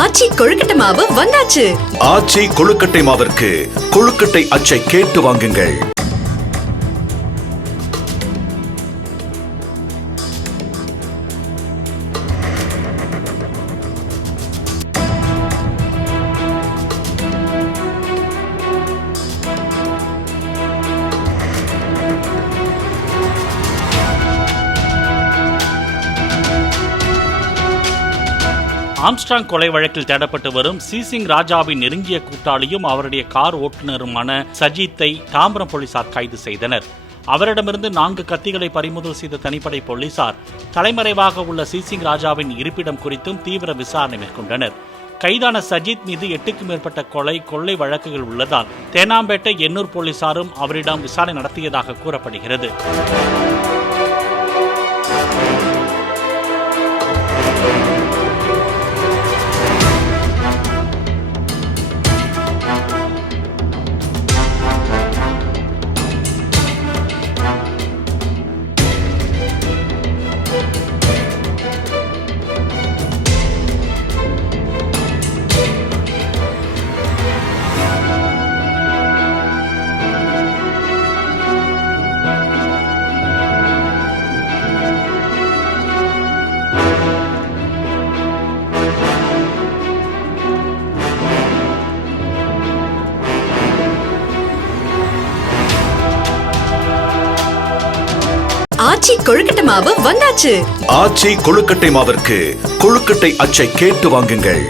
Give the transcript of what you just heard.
ஆச்சி கொழுக்கட்டை மாவு வந்தாச்சு. ஆச்சி கொழுக்கட்டை மாவிற்கு கொழுக்கட்டை அச்சை கேட்டு வாங்குங்கள். ஆம்ஸ்ட்ராங் கொலை வழக்கில் தேடப்பட்டு வரும் சீசிங் ராஜாவின் நெருங்கிய கூட்டாளியும் அவருடைய கார் ஓட்டுநருமான சஜித்தை தாம்பரம் போலீசார் கைது செய்தனர். அவரிடமிருந்து 4 கத்திகளை பறிமுதல் செய்த தனிப்படை போலீசார் தலைமறைவாக உள்ள சீசிங் ராஜாவின் இருப்பிடம் குறித்தும் தீவிர விசாரணை மேற்கொண்டனர். கைதான சஜித் மீது 8க்கும் மேற்பட்ட கொள்ளை வழக்குகள் உள்ளதால் தேனாம்பேட்டை எண்ணூர் போலீசாரும் அவரிடம் விசாரணை நடத்தியதாக கூறப்படுகிறது. ஆச்சி கொழுக்கட்டை மாவு வந்தாச்சு. ஆச்சி கொழுக்கட்டை மாவிற்கு கொழுக்கட்டை அச்சை கேட்டு வாங்குங்கள்.